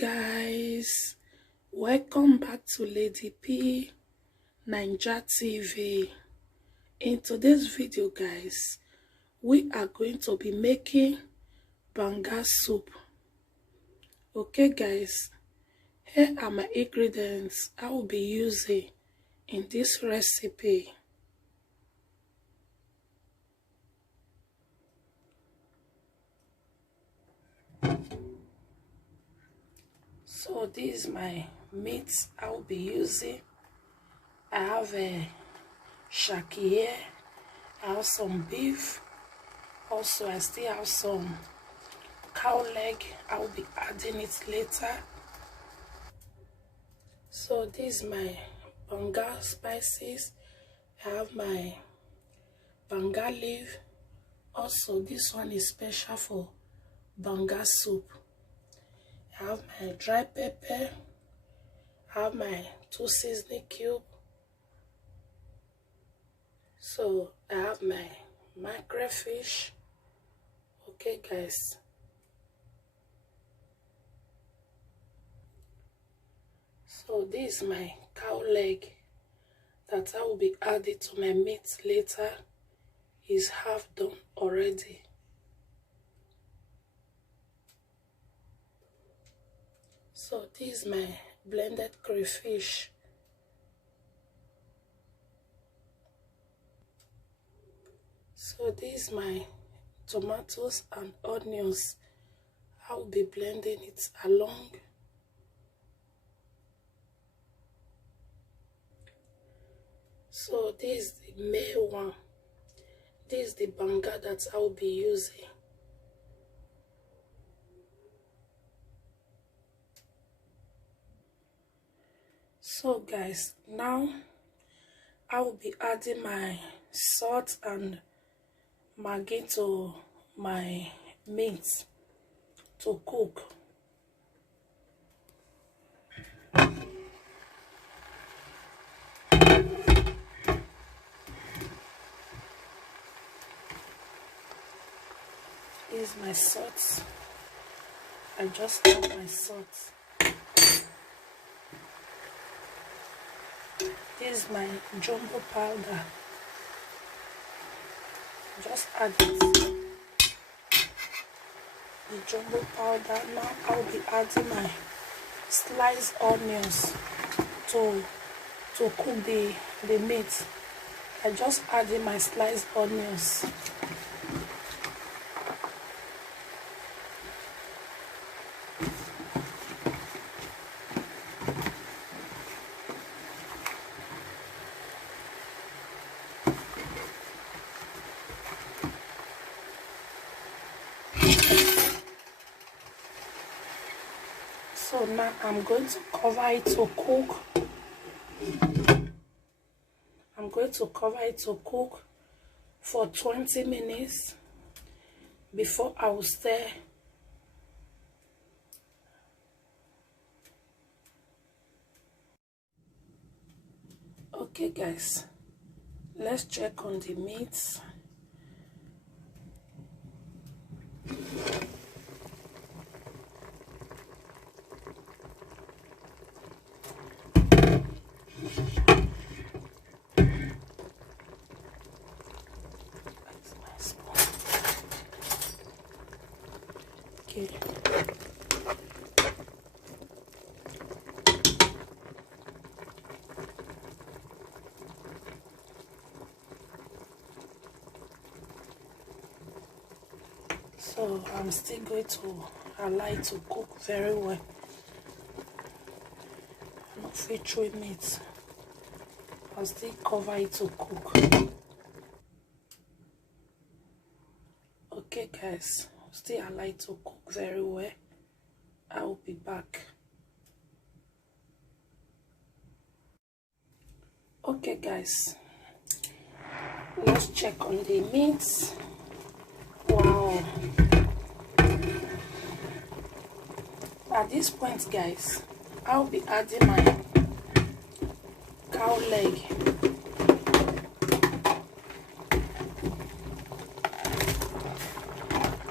Guys, welcome back to Lady P Naija TV. In today's video, guys, we are going to be making banga soup. Okay, guys, here are my ingredients I will be using in this recipe. So this is my meat I will be using. I have a shaki here. I have some beef. Also, I still have some cow leg. I will be adding it later. So this is my banga spices. I have my banga leaf. Also, this one is special for banga soup. I have my dry pepper. I have my 2 seasoning cube. So I have my microfish. Okay, guys. So this is my cow leg that I will be adding to my meat later. Is half done already. So this is my blended crayfish. So this is my tomatoes and onions. I will be blending it along. So this is the male one. This is the banga that I will be using. So guys, now I will be adding my salt and Maggi to my meat to cook. This is my salt. I just add my salt. This is my jumbo powder. Just add it. The jumbo powder. Now I will be adding my sliced onions to cook the meat. I just added my sliced onions. So now I'm going to cover it to cook. I'm going to cover it to cook for 20 minutes before I will stir. Okay, guys, let's check on the meat. Okay. So I'm still going to allow it to cook very well. I'm not featuring it. I'll still cover it to cook. Okay, guys, still allow it to cook very well. I will be back. Okay, guys, let's check on the meat. Wow. At this point, guys, I'll be adding my cow leg.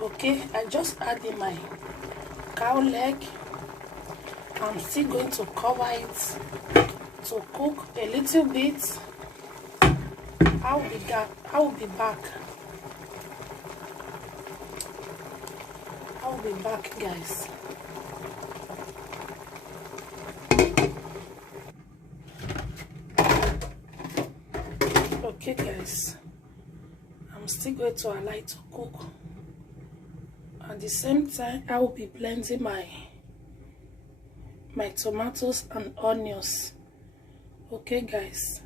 Okay, I just added my cow leg. I'm still going to cover it to cook a little bit. I will be back. I'll be back, guys. Okay, guys. I'm still going to allow it to cook. At the same time, I will be blending my tomatoes and onions. Okay, guys.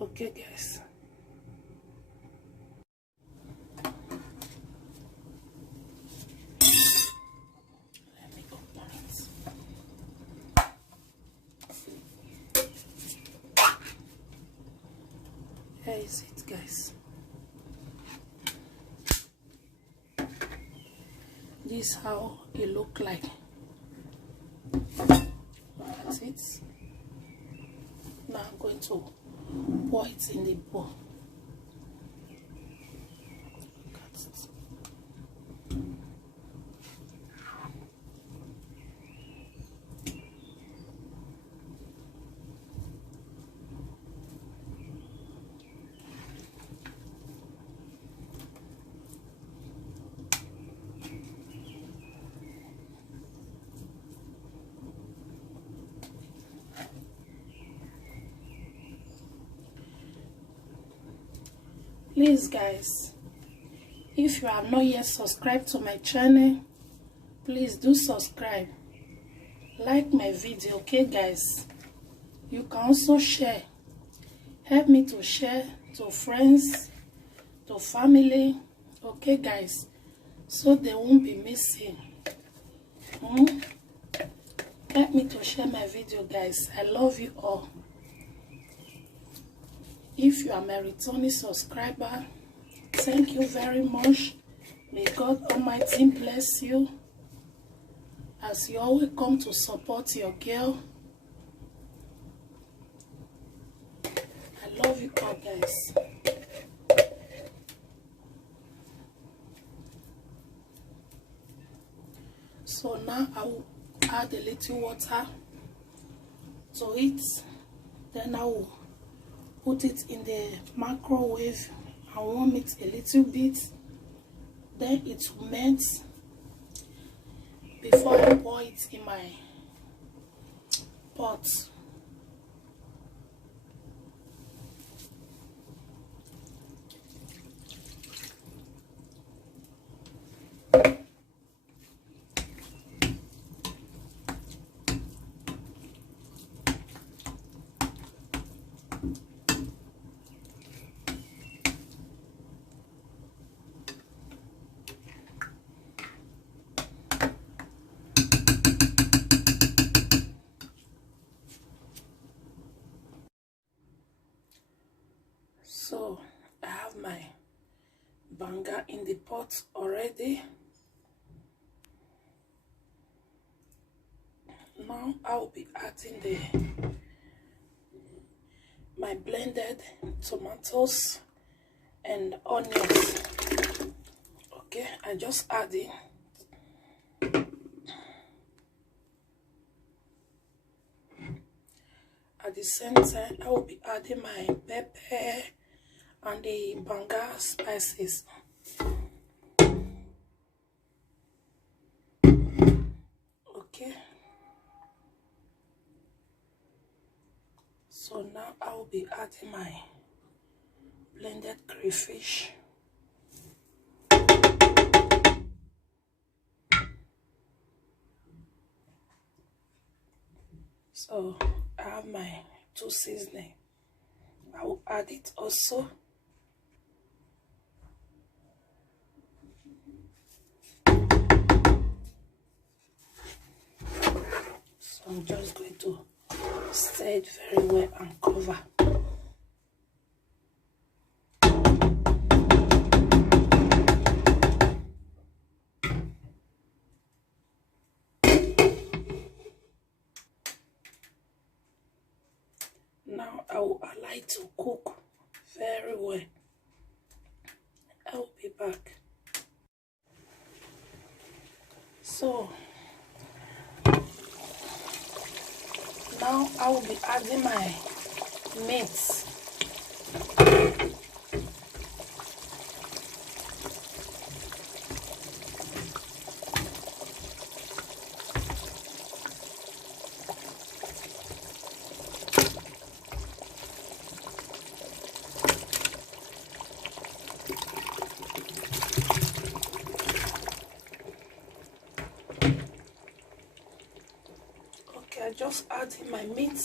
Okay, guys. Let me open it. Here is it, guys. This is how it look like. That's it. Now I'm going to pour it in the bowl. Look at it. Please, guys, if you have not yet subscribed to my channel, please do subscribe. Like my video, okay, guys? You can also share. Help me to share to friends, to family, okay, guys? So they won't be missing. Help me to share my video, guys. I love you all. If you are my returning subscriber, thank you very much. May God Almighty bless you as you always come to support your girl. I love you all, guys. So now I will add a little water to it. Then I will put it in the microwave and warm it a little bit. Then it will melt before I pour it in my pot. So I have my banga in the pot already. Now I will be adding my blended tomatoes and onions. Okay, I just add in. At the same time, I will be adding my pepper and the banga spices. Okay. So now I will be adding my blended crayfish. So I have my 2 seasoning. I will add it also. I'm just going to stir it very well and cover. Now I will allow it to cook very well. I will be back. So now I will be adding my meat. Okay, I just add in my meat.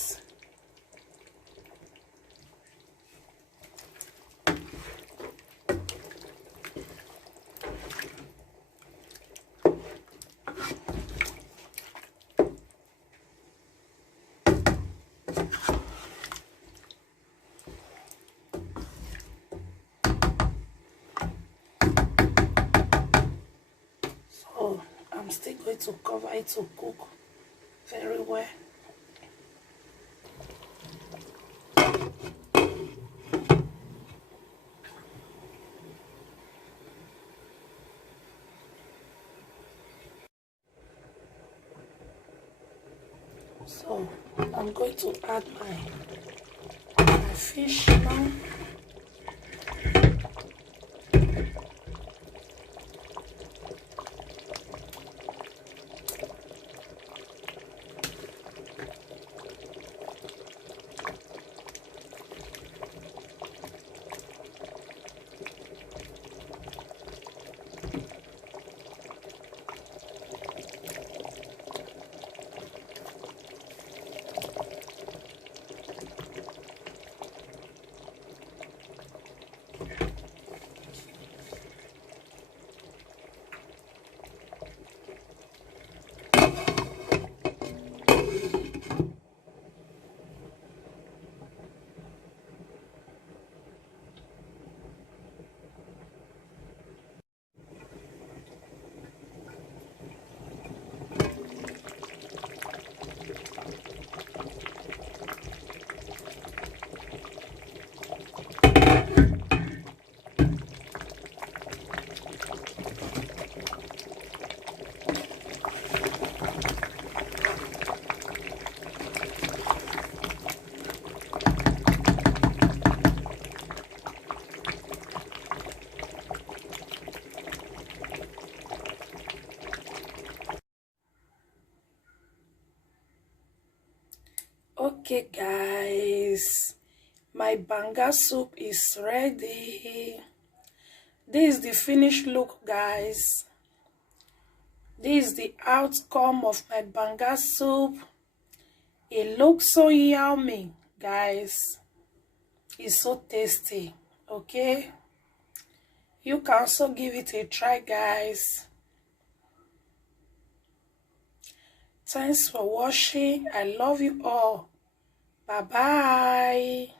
So I'm still going to cover it to cook very well. So I'm going to add my fish now. Okay guys, my banga soup is ready. This is the finished look, guys. This is the outcome of my banga soup. It looks so yummy, guys. It's so tasty. Okay, you can also give it a try, guys. Thanks for watching. I love you all. Bye bye.